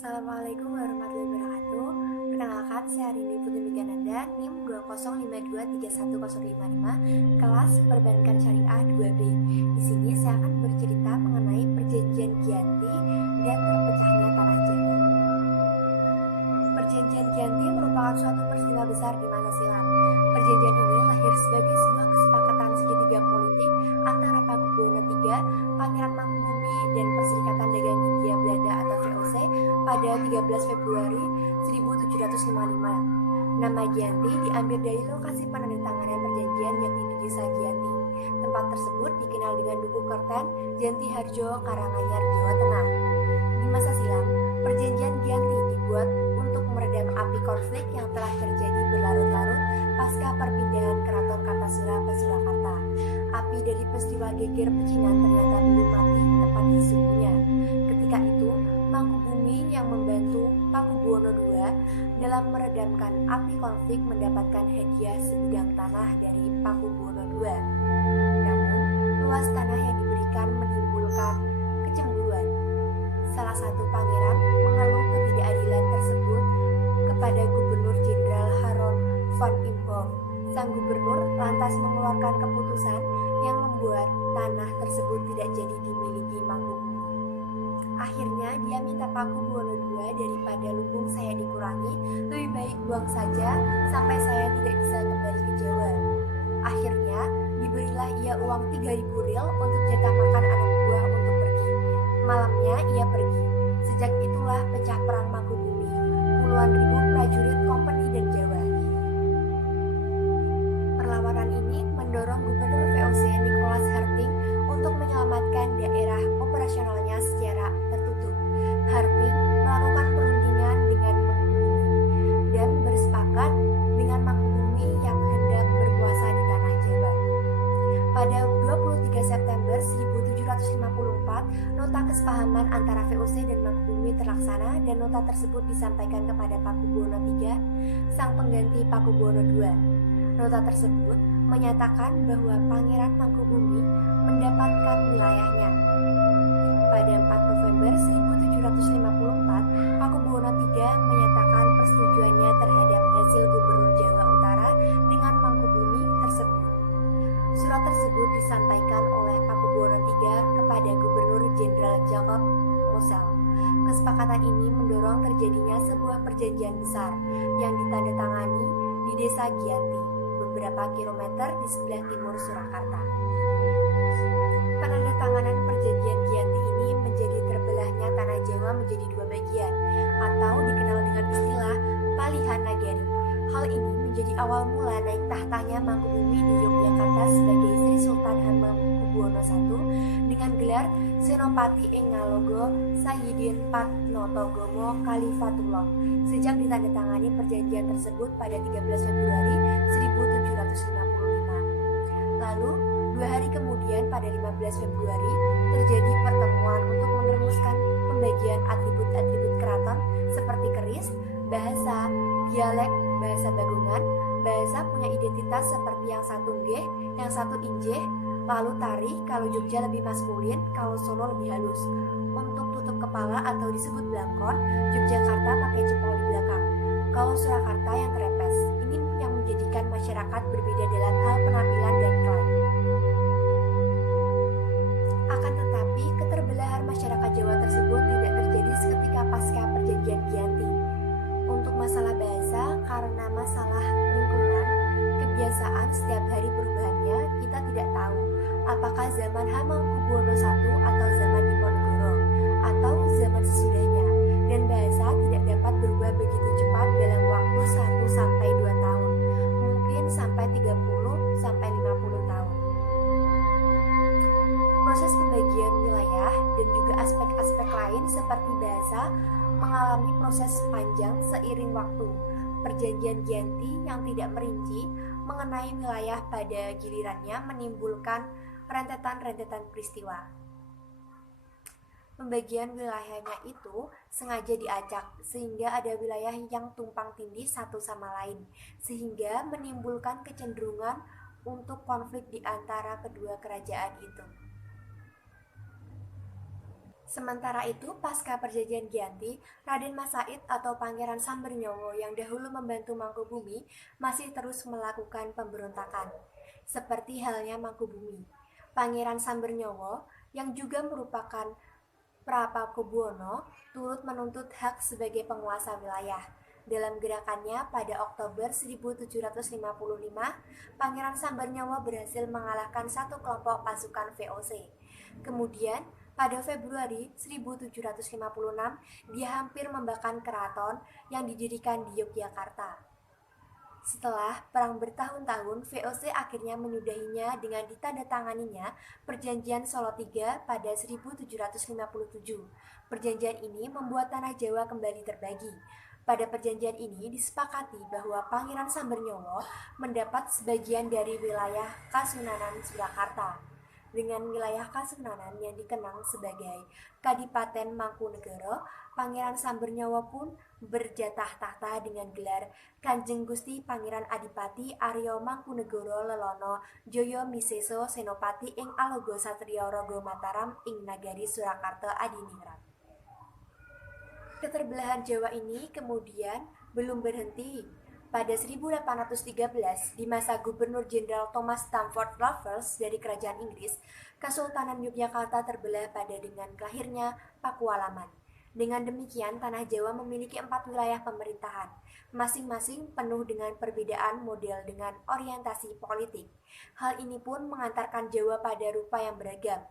Assalamualaikum warahmatullahi wabarakatuh. Perkenalkan, saya Arini Putri Migananda, NIM 205231055, kelas Perbankan Syariah 2B. Di sini saya akan bercerita mengenai perjanjian Giyanti dan terpecahnya tanah Jawa. Perjanjian Giyanti merupakan suatu peristiwa besar di masa silam. Perjanjian ini lahir sebagai sebuah kesepakatan segitiga politik antara Pakubuwono III, Pangeran Mangkubumi, dan Perserikatan Dagang Hindia Belanda atau VOC pada 13 Februari 1755. Nama Giyanti diambil dari lokasi penandatanganan perjanjian yakni di Desa Giyanti. Tempat tersebut dikenal dengan Duku Kerten, Janti Harjo, Karanganyar, Jawa Tengah. Di masa silam, perjanjian Giyanti dibuat untuk meredam api konflik yang telah terjadi berlarut-larut pasca perpindahan Keraton Kartasura ke Surakarta. Api dari peristiwa geger pecinan ternyata belum mati tepat di sumbunya. Ketika itu, Mangkubumi yang membantu Pakubuwono II dalam meredamkan api konflik mendapatkan hadiah sebidang tanah dari Pakubuwono II. Namun, luas tanah yang diberikan menimbulkan kecemburuan. Salah satu pangeran mengeluh ketidakadilan tersebut kepada Gubernur Jenderal Harold van Imhoff. Sang gubernur lantas mengeluarkan keputusan yang membuat tanah tersebut tidak jadi dimiliki Mangkubumi. Akhirnya dia minta Pakubuwono II, daripada lumbung saya dikurangi, lebih baik buang saja sampai saya tidak bisa kembali ke Jawa. Akhirnya diberilah ia uang 3.000 ril untuk jatah makan anak buah untuk pergi. Malamnya ia pergi. Sejak itulah pecah perang Mangkubumi. Puluhan ribu prajurit kompeni dan Jawa. Perlawanan ini mendorong Gubernur VOC Nicholas Harting untuk menyelamatkan daerah operasionalnya secara tertutup. Harting melakukan perundingan dengan Mangkubumi dan bersepakat dengan Mangkubumi yang hendak berkuasa di tanah Jawa. Pada 23 September 1754, nota kesepahaman antara VOC dan Mangkubumi terlaksana dan nota tersebut disampaikan kepada Pakubuwono III, sang pengganti Pakubuwono II. Nota tersebut menyatakan bahwa Pangeran Mangkubumi mendapatkan wilayahnya. Pada 4 November 1754, Pakubuwono III menyatakan persetujuannya terhadap hasil Gubernur Jawa Utara dengan Mangkubumi tersebut. Surat tersebut disampaikan oleh Pakubuwono III kepada Gubernur Jenderal Jacob Mosel. Kesepakatan ini mendorong terjadinya sebuah perjanjian besar yang ditandatangani di Desa Giyanti, beberapa kilometer di sebelah timur Surakarta. Penandatanganan perjanjian Giyanti ini menjadi terbelahnya tanah Jawa menjadi dua bagian, atau dikenal dengan istilah Palihan Nagari. Hal ini menjadi awal mula naik tahtanya Mangkubumi di Yogyakarta sebagai Sri Sultan Hamengkubuwono I dengan gelar Senopati ing Ngalogo Sayyidin Padnotogomo Khalifatullah. Sejak ditandatangani perjanjian tersebut pada 13 Februari 1755. Lalu, 2 hari kemudian pada 15 Februari terjadi pertemuan untuk merumuskan pembagian atribut-atribut keraton seperti keris, bahasa, dialek, bahasa Bagongan. Bahasa punya identitas seperti yang satu nggeh, yang satu injeh, lalu tari, kalau Jogja lebih maskulin, kalau Solo lebih halus. Untuk tutup kepala atau disebut blangkon, Yogyakarta pakai cepol di belakang. Kalau Surakarta yang terepes. Ini yang menjadikan masyarakat berbeda dalam hal penampilan dan klaim. Akan tetapi, keterbelahan masyarakat Jawa tersebut tidak terjadi seketika pasca perjanjian Giyanti. Untuk masalah bahasa, karena masalah lingkungan, kebiasaan setiap hari perubahannya, kita tidak tahu apakah zaman Hamengkubuwono I atau zaman Diponegoro atau zaman sesudahnya, dan bahasa tidak dapat berubah begitu cepat dalam waktu 1 sampai 2 tahun, mungkin sampai 30 sampai 50 tahun. Proses pembagian wilayah dan juga aspek-aspek lain seperti bahasa mengalami proses panjang seiring waktu. Perjanjian Giyanti yang tidak merinci mengenai wilayah pada gilirannya menimbulkan rentetan-rentetan peristiwa. Pembagian wilayahnya itu sengaja diacak sehingga ada wilayah yang tumpang tindih satu sama lain, sehingga menimbulkan kecenderungan untuk konflik di antara kedua kerajaan itu. Sementara itu, pasca perjanjian Giyanti, Raden Mas Said atau Pangeran Sambernyowo yang dahulu membantu Mangkubumi masih terus melakukan pemberontakan. Seperti halnya Mangkubumi, Pangeran Sambernyowo yang juga merupakan Prapakubuwono turut menuntut hak sebagai penguasa wilayah. Dalam gerakannya pada Oktober 1755, Pangeran Sambernyowo berhasil mengalahkan satu kelompok pasukan VOC. Kemudian, pada Februari 1756, dia hampir membakar keraton yang didirikan di Yogyakarta. Setelah perang bertahun-tahun, VOC akhirnya menyudahinya dengan ditandatanganinya Perjanjian Solo III pada 1757. Perjanjian ini membuat tanah Jawa kembali terbagi. Pada perjanjian ini disepakati bahwa Pangeran Sambernyowo mendapat sebagian dari wilayah Kasunanan Surakarta. Dengan wilayah Kasunanan yang dikenang sebagai Kadipaten Mangkunegoro, Pangeran Sambernyowo pun berjatah tahta dengan gelar Kanjeng Gusti Pangeran Adipati Aryo Mangkunegoro Lelono Joyo Miseso Senopati ing Alogo Satrio Rogo Mataram ing Nagari Surakarta Adiningrat. Keterbelahan Jawa ini kemudian belum berhenti. Pada 1813, di masa Gubernur Jenderal Thomas Stamford Raffles dari Kerajaan Inggris, Kesultanan Yogyakarta terbelah pada dengan lahirnya Pakualaman. Dengan demikian, tanah Jawa memiliki 4 wilayah pemerintahan, masing-masing penuh dengan perbedaan model dengan orientasi politik. Hal ini pun mengantarkan Jawa pada rupa yang beragam.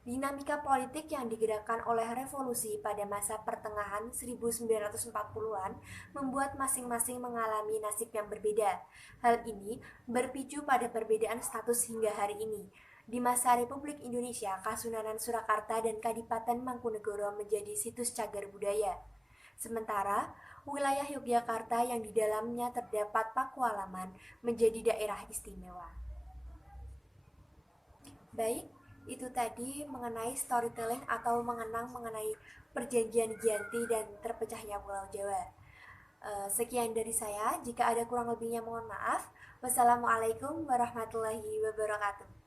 Dinamika politik yang digerakkan oleh revolusi pada masa pertengahan 1940-an membuat masing-masing mengalami nasib yang berbeda. Hal ini berpicu pada perbedaan status hingga hari ini. Di masa Republik Indonesia, Kasunanan Surakarta dan Kadipaten Mangkunegoro menjadi situs cagar budaya. Sementara, wilayah Yogyakarta yang di dalamnya terdapat Pakualaman menjadi daerah istimewa. Baik, itu tadi mengenai storytelling atau mengenai perjanjian Giyanti dan terpecahnya Pulau Jawa. Sekian dari saya, jika ada kurang lebihnya mohon maaf. Wassalamualaikum warahmatullahi wabarakatuh.